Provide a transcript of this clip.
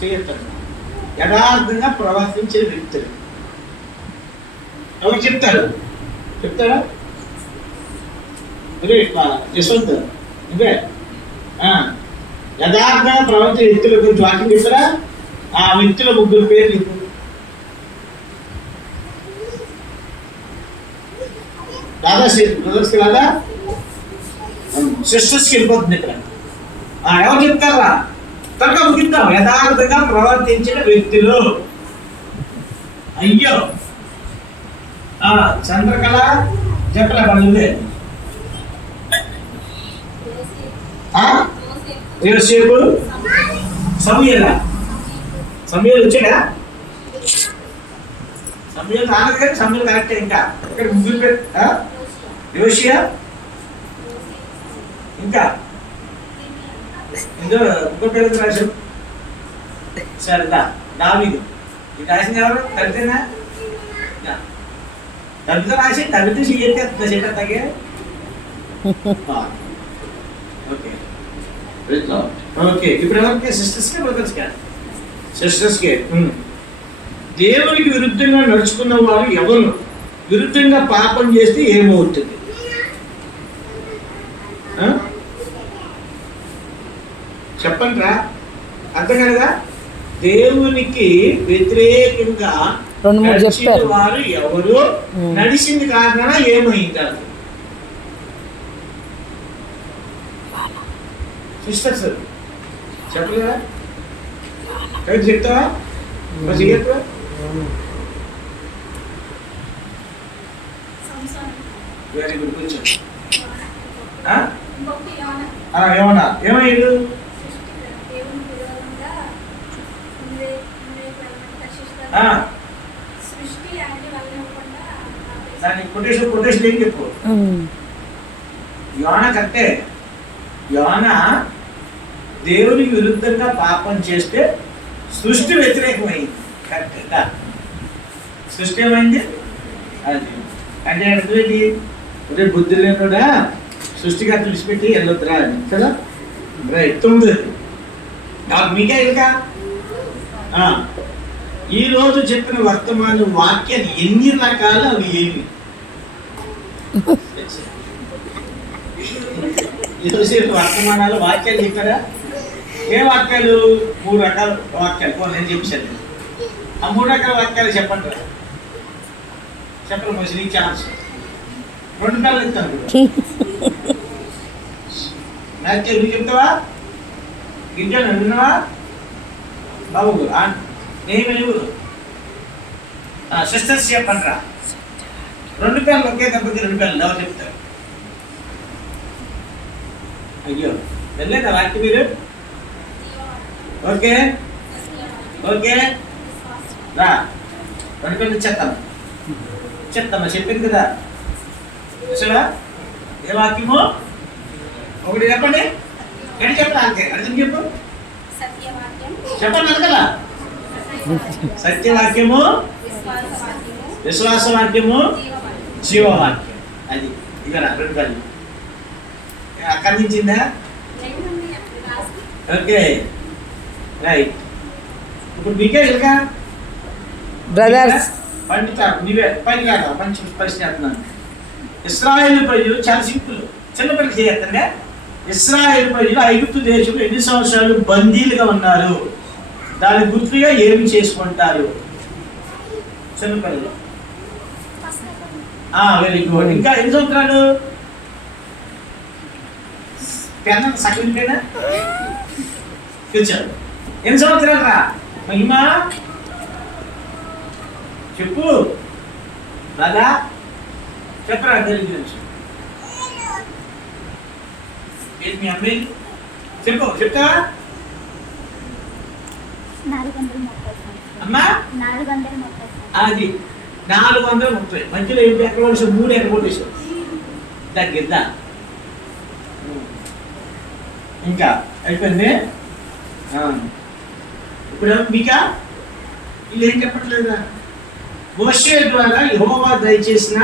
చేయొద్దు. యథార్థంగా ప్రవర్తించే వ్యక్తులు ఎవరు చెప్తారు? చెప్తారా? యశ్వంత్ ఇదే యథార్థంగా ప్రవర్తించే వ్యక్తుల గురించి వాక్యం చెప్తారా? ఆ వ్యక్తుల ముగ్గురు పేర్లు ఇప్పుడు దాదా బ్రదర్స్ కదా, సిస్టర్స్కి వెళ్ళిపోతుంది ఇక్కడ. ఎవరు చెప్తారా? త్వరగా ముగిద్దాం. యథార్థంగా ప్రవర్తించిన వ్యక్తులు. అయ్యో చంద్రకళ చెప్పలే పనుంది. యోసేపు, సమూయేలా. సమూయేలు వచ్చాడా? సమూయేలు రాలేదు కానీ సమూయేలు కరెక్టే. ఇంకా ఇక్కడ ముగ్గురు పేరు యోషియా, ఇంకా ఇంకో పేరు రాశారు. సరే దావీదు. ఇది రాసింది ఎవరు? తగ్గితేనా? తగ్గితే రాసి తగ్గితే చెట్టే. Okay okay. ఇప్పుడు ఎవరికి? సిస్టర్స్కే బ్రదర్స్కే? సిస్టర్స్కే. దేవునికి విరుద్ధంగా నడుచుకున్న వారు ఎవరు? విరుద్ధంగా పాపం చేస్తే ఏమవుతుంది? చెప్పండి రా, అర్థం కదా. దేవునికి వ్యతిరేకంగా నడిచిన వారు ఎవరు? నడిచింది కారణంగా ఏమైంది? సిస్టర్స్ చెప్పలేదా? చెప్తావా? చెప్పు. Very good. కొంచెం ఏమన్నా ఏమయ్యాడు? దాని కొటేషన్ ఏం చెప్పు. యోన కరెక్టే. యోన దేవునికి విరుద్ధంగా పాపం చేస్తే సృష్టి వ్యతిరేకమైంది. కరెక్టా? సృష్టి ఏమైంది? అది అంటే అర్థమేంటి? ఒరే బుద్ధి లేకుండా సృష్టిగా తుడిచిపెట్టి వెళ్ళొద్దురా అని కదా. రైట్. 9 మీకే ఇంకా ఈరోజు చెప్పిన వర్తమాన వాక్యాలు ఎన్ని రకాలు? అవి ఏమి? ఈరోజు వర్తమానాలు వాక్యాలు చెప్పారా? ఏ వాక్యాలు? 3 రకాల వాక్యాలు. నేను చెప్పాను. ఆ 3 రకాల వాక్యాలు చెప్పండి. చెప్పండి. మంచి ఛాన్స్ 2 కాళ్ళు ఇస్తాను. నాకు నువ్వు చెప్తావా? గింజలు విన్నావా బాబు? ఏమి సిస్టర్స్ చెప్పండి రా. 2 కాళ్ళు ఒకే దెబ్బకి 2 కాళ్ళు ఎవరు చెప్తారు? అయ్యో వెళ్ళలేదా వాక్య మీరు? ఓకే ఓకే రా. 2 కాళ్ళు చెప్తామా చెప్పింది కదా. అసలు ఏ వాక్యము? ఒకటి చెప్పండి. ఎక్కడ చెప్పరా? అంతే అర్థం చెప్పు. చెప్పండి కదా. సత్యవాక్యము, విశ్వాసవాక్యము, జీవవాక్యం. అది ఇక్కడ 2 కాళ్ళు అక్కడి నుంచిందా? Okay right. ఇప్పుడు మీకే ఇంకా బ్రదర్స్ పండిత నీవే పైకి కాదా? మంచి ప్రశ్న చేస్తున్నాను. ఇశ్రాయేలు ప్రజలు చాలా సింపుల్. చిన్న పిల్లలు చేస్తుండే. ఇశ్రాయేలు ప్రజలు ఐగుప్తు దేశంలో ఎన్ని సంవత్సరాలు బందీలుగా ఉన్నారు? దాని గుర్తుగా ఏమి చేసుకుంటారు? చిన్నపిల్లలు. Very good. ఇంకా ఎన్ని సంవత్సరాలు? సగం పేనా కూర్చోరు. ఎన్ని సంవత్సరాలు రా మహిమా? చెప్పు రాదా? చెప్పరా తెలియదు. మీ అమ్మాయి చెప్పు. చెప్తా అమ్మా? అది 430. మధ్యలో ఏంటి? ఎక్కడ కొట్టేసావు? 3 ఎక్కడ కొట్టేసావు? దగ్గర ఇంకా అయిపోయింది. ఇప్పుడు మీకా వీళ్ళు ఏం చెప్పట్లేదా? మోషే ద్వారా యెహోవా దయచేసిన